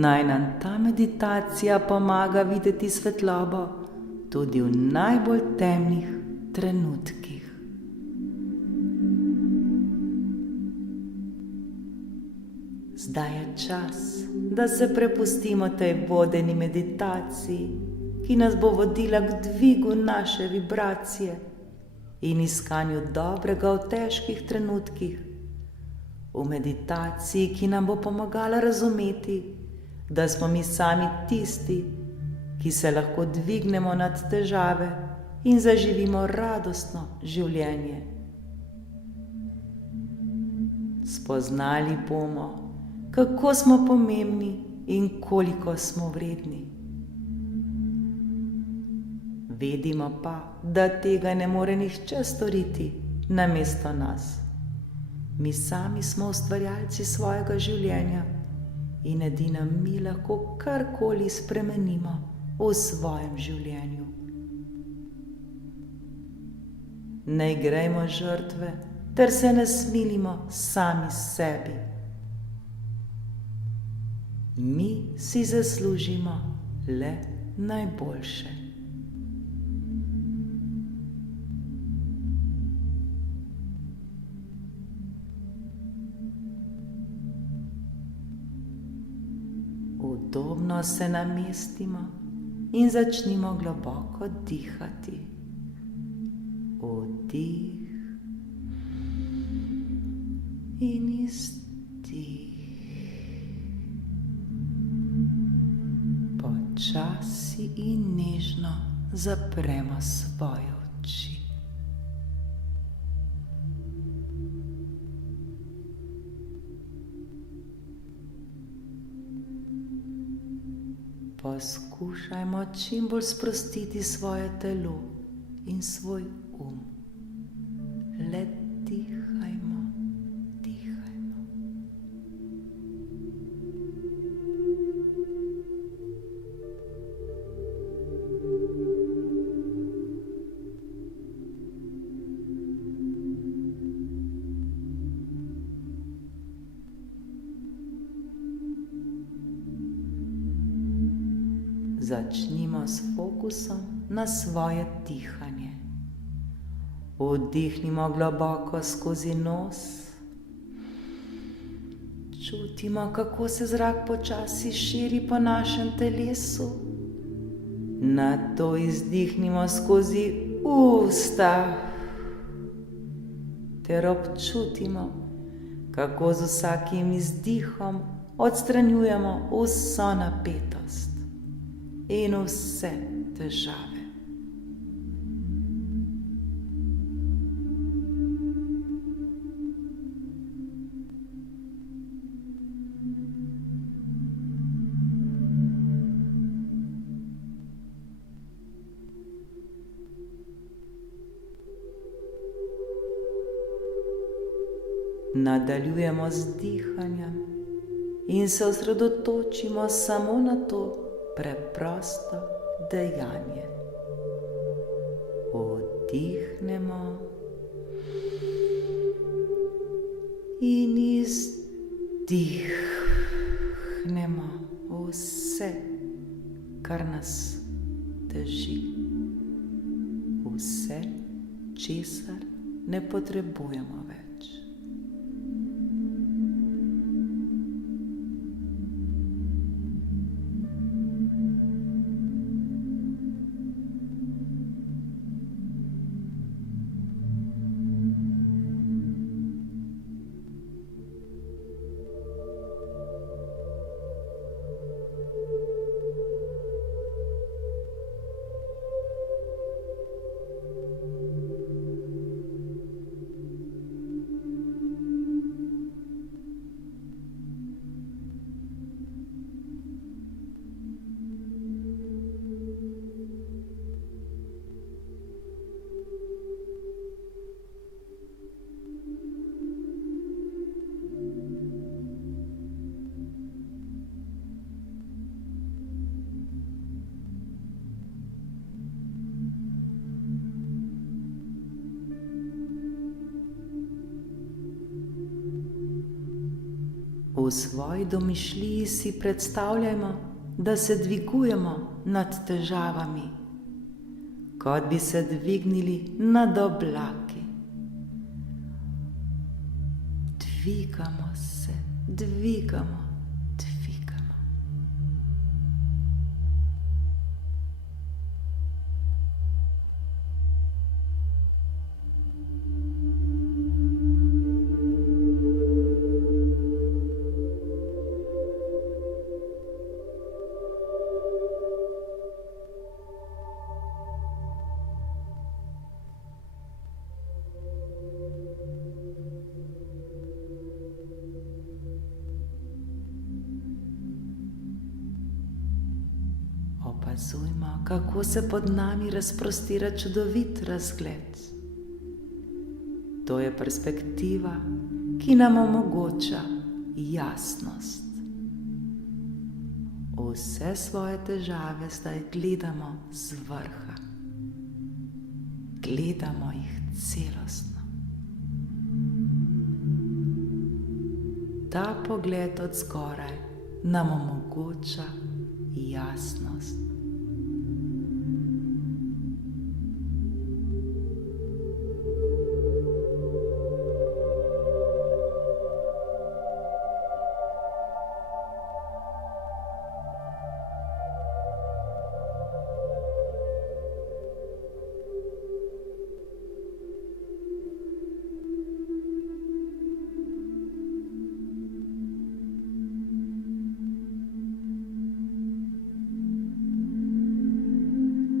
Naj nam ta meditacija pomaga videti svetlobo tudi v najbolj temnih trenutkih. Zdaj je čas, da se prepustimo tej vodeni meditaciji, ki nas bo vodila k dvigu naše vibracije in iskanju dobrega v težkih trenutkih. V meditaciji, ki nam bo pomagala razumeti, da smo mi sami tisti, ki se lahko dvignemo nad težave in zaživimo radostno življenje. Spoznali bomo, kako smo pomembni in koliko smo vredni. Vedimo pa, da tega ne more nihče storiti namesto nas. Mi sami smo ustvarjalci svojega življenja in edino mi lahko karkoli spremenimo v svojem življenju. Ne igrajmo žrtve ter se ne smilimo sami sebi. Mi si zaslužimo le najboljše. Udobno se namestimo in začnimo globoko dihati. Vdih in izdih. Počasi in nežno zapremo svoje oči. Poskušajmo čim bolj sprostiti svoje telo in svoj Le dihajmo, dihajmo. Začnimo s fokusom na svoje dihanje. Vdihnimo globoko skozi nos. Čutimo, kako se zrak počasi širi po našem telesu. Nato izdihnimo skozi usta ter občutimo, kako z vsakim izdihom odstranjujemo vso napetost in vse težave. Nadaljujemo z dihanjem in se osredotočimo samo na to preprosto dejanje. Vdihnemo in izdihnemo vse, kar nas teži, vse, česar ne potrebujemo več. V svoji domišljiji si predstavljajmo, da se dvigujemo nad težavami, kot bi se dvignili nad oblaki. Dvigamo se, dvigamo. Opazujmo, kako se pod nami razprostira čudovit razgled. To je perspektiva, ki nam omogoča jasnost. Vse svoje težave zdaj gledamo z vrha. Gledamo jih celostno. Ta pogled od zgoraj nam omogoča jasnost.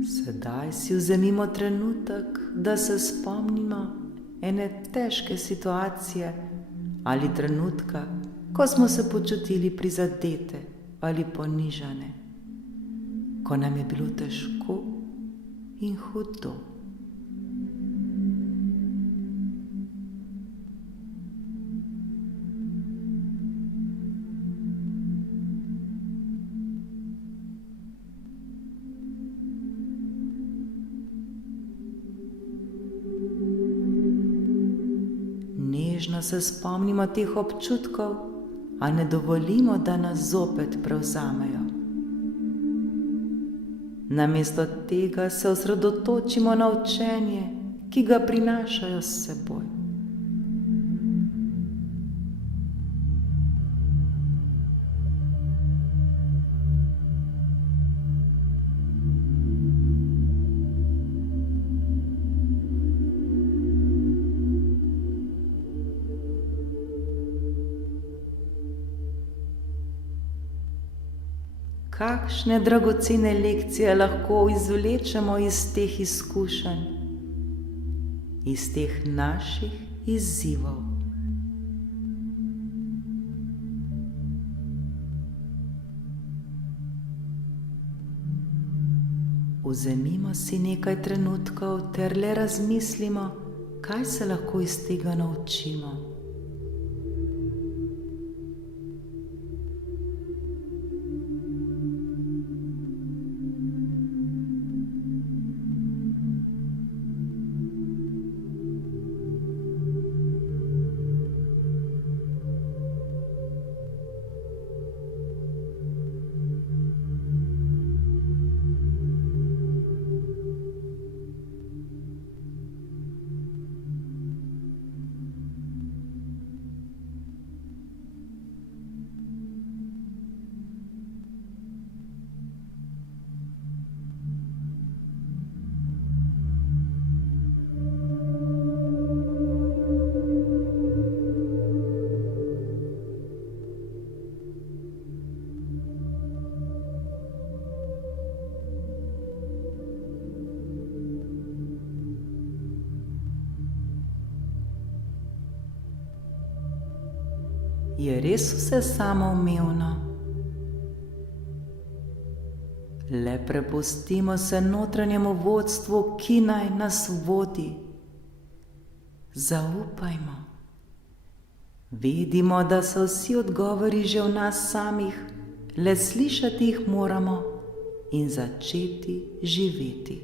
Sedaj si vzemimo trenutek, da se spomnimo ene težke situacije ali trenutka, ko smo se počutili prizadete ali ponižane, ko nam je bilo težko in hudo. Nežno se spomnimo teh občutkov, a ne dovolimo, da nas zopet prevzamejo. Namesto tega se osredotočimo na učenje, ki ga prinašajo s seboj. Kakšne dragocene lekcije lahko izvlečemo iz teh izkušenj, iz teh naših izzivov. Vzemimo si nekaj trenutkov ter le razmislimo, kaj se lahko iz tega naučimo. Je res vse samoumevno? Le prepustimo se notranjemu vodstvu, ki naj nas vodi. Zaupajmo. Vidimo, da so vsi odgovori že v nas samih, le slišati jih moramo in začeti živeti.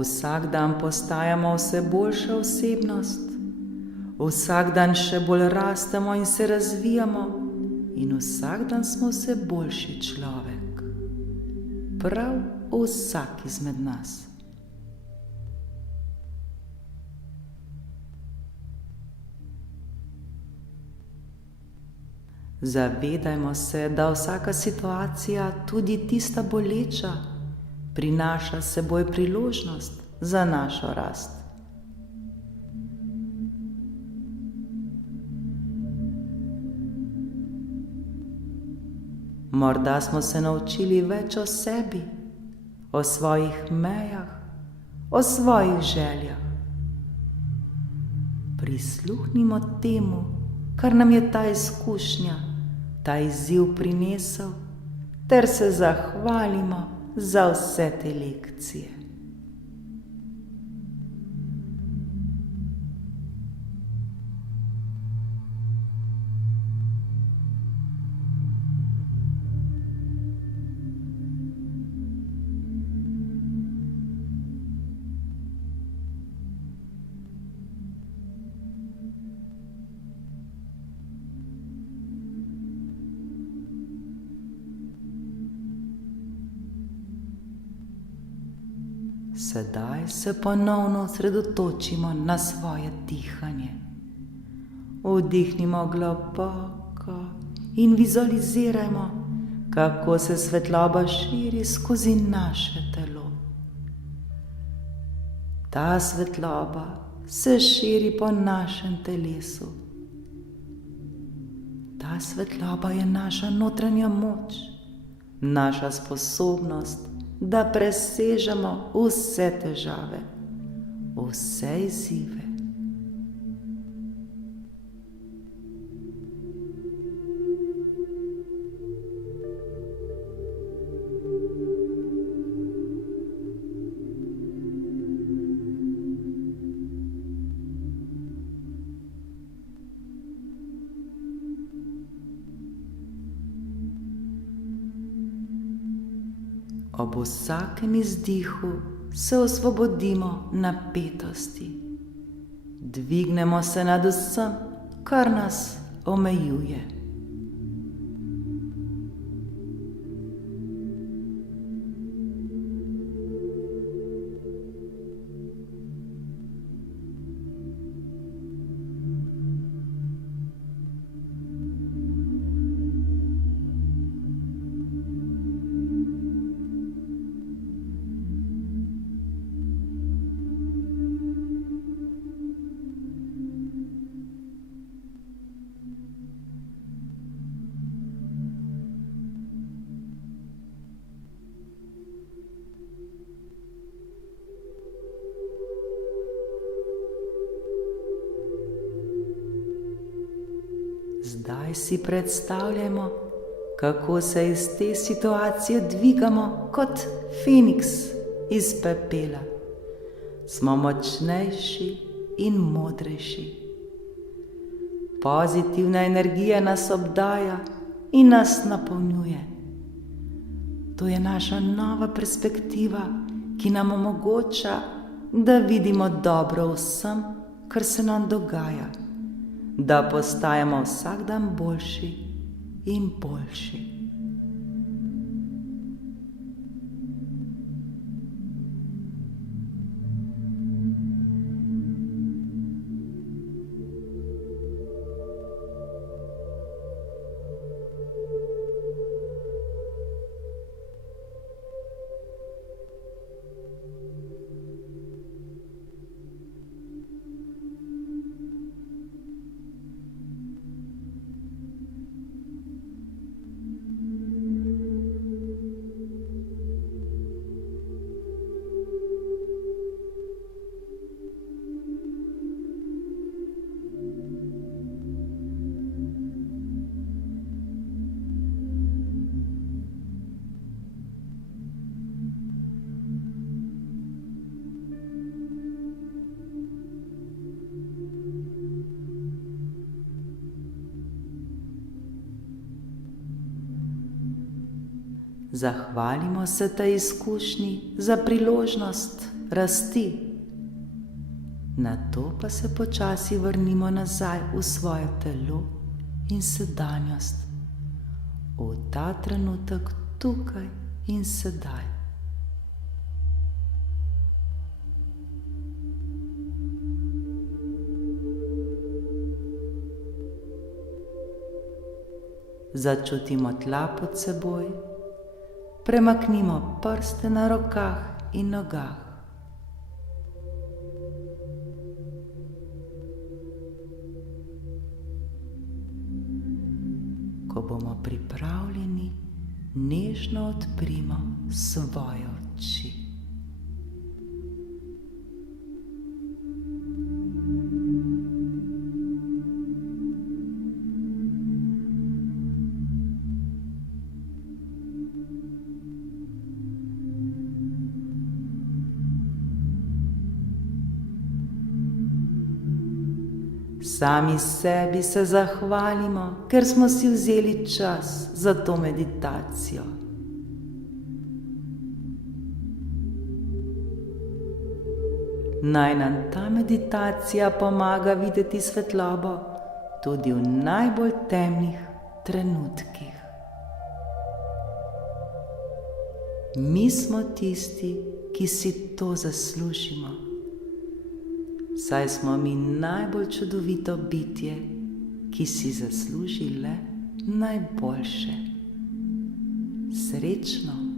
Vsak dan postajamo vse boljša osebnost, vsak dan še bolj rastemo in se razvijamo in vsak dan smo vse boljši človek. Prav vsak izmed nas. Zavedajmo se, da vsaka situacija, tudi tista boleča, prinaša s seboj priložnost za našo rast. Morda smo se naučili več o sebi, o svojih mejah, o svojih željah. Prisluhnimo temu, kar nam je ta izkušnja, ta izziv prinesel, ter se zahvalimo za vse te lekcije. Sedaj se ponovno osredotočimo na svoje dihanje. Vdihnimo globoko in vizualizirajmo, kako se svetloba širi skozi naše telo. Ta svetloba se širi po našem telesu. Ta svetloba je naša notranja moč, naša sposobnost, da presežemo vse težave, vse izzive. Ob vsakem izdihu se osvobodimo napetosti. Dvignemo se nad vsem, kar nas omejuje. Zdaj si predstavljamo, kako se iz te situacije dvigamo kot Feniks iz pepela. Smo močnejši in modrejši. Pozitivna energija nas obdaja in nas napolnjuje. To je naša nova perspektiva, ki nam omogoča, da vidimo dobro vsem, kar se nam dogaja, da postajamo vsak dan boljši in boljši. Zahvalimo se tej izkušnji za priložnost rasti. Nato pa se počasi vrnimo nazaj v svoje telo in sedanjost, v ta trenutek tukaj in sedaj. Začutimo tla pod seboj, premaknimo prste na rokah in nogah. Ko bomo pripravljeni, nežno odprimo svoje oči. Sami sebi se zahvalimo, ker smo si vzeli čas za to meditacijo. Naj nam ta meditacija pomaga videti svetlobo tudi v najbolj temnih trenutkih. Mi smo tisti, ki si to zaslužimo. Saj smo mi najbolj čudovito bitje, ki si zasluži le najboljše. Srečno!